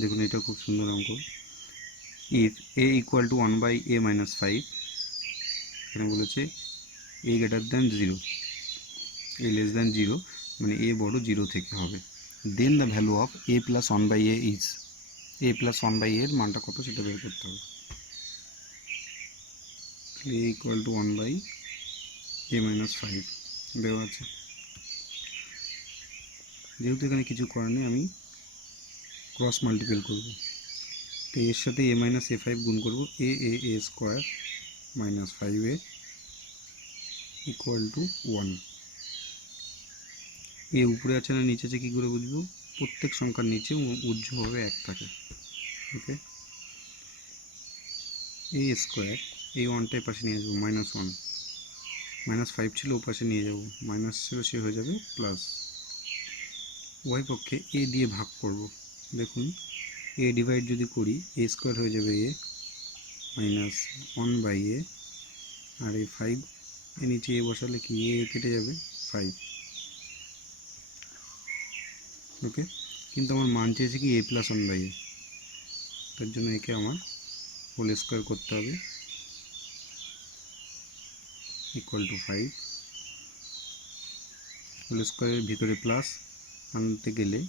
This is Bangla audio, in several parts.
দেখুন এটা খুব সুন্দর অঙ্ক। If a equal to 1/a-5, এখানে বলেছে a greater than 0, a less than 0, মানে a বড় 0 থেকে হবে। Then the value of a plus 1/a is, a plus 1/a এর মানটা কত সেটা বের করতে হবে। a ইকুয়াল টু 1/a-5 দেওয়া আছে। যেহেতু এখানে কিছু করার নেই, আমি ক্রস মাল্টিপল করব। তো এর সাথে a-a5 গুণ করব, a square minus 5a equal to 1। এ উপরে আছে না নিচে আছে কী করে বুঝবো? প্রত্যেক সংখ্যার নিচে উজ্জ্বলভাবে 1 থাকে। ওকে, a স্কোয়ার, এই 1টা পাশে নিয়ে আসবো, -1, -5 ছিল ও পাশে নিয়ে যাব, মাইনাস ছিল সে হয়ে যাবে প্লাস। উভয় পক্ষে a দিয়ে ভাগ করব। দেখুন a ডিভাইড যদি করি, a স্কোয়ার হয়ে যাবে a মাইনাস 1/a, আর এই 5 এর নিচে a বসালে কি a কেটে যাবে 5। ওকে, কিন্তু আমার মান চেয়েছে কি a প্লাস 1/a, তার জন্য একে আমার হোল স্কোয়ার করতে হবে ইকুয়াল টু 5। হোল স্কোয়ারের ভিতরে প্লাস আনতে গেলে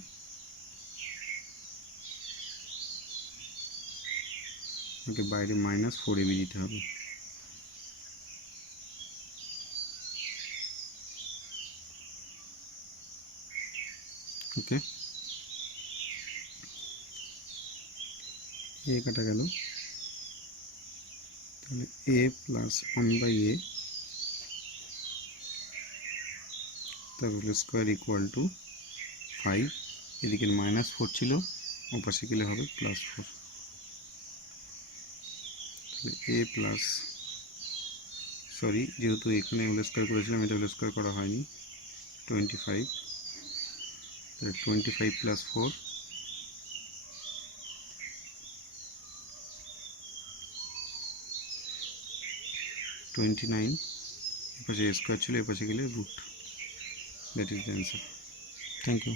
আমাকে বাইরে -4ab দিতে হবে। ওকে, a কাটা গেল, তাহলে a প্লাস 1/a তার হোল স্কোয়ার ইকুয়াল টু 5। এদিকে -4 ছিল, ও পাশে গেলে হবে +4। তাহলে a প্লাস, সরি যেহেতু এখানে হোল স্কোয়ার করেছিলাম, এটা হোল স্কোয়ার করা হয়নি, 25, তাহলে 25 + 4 29, এপাশে স্কোয়ার ছিল, এপাশে গেলে root. That is the answer. Thank you.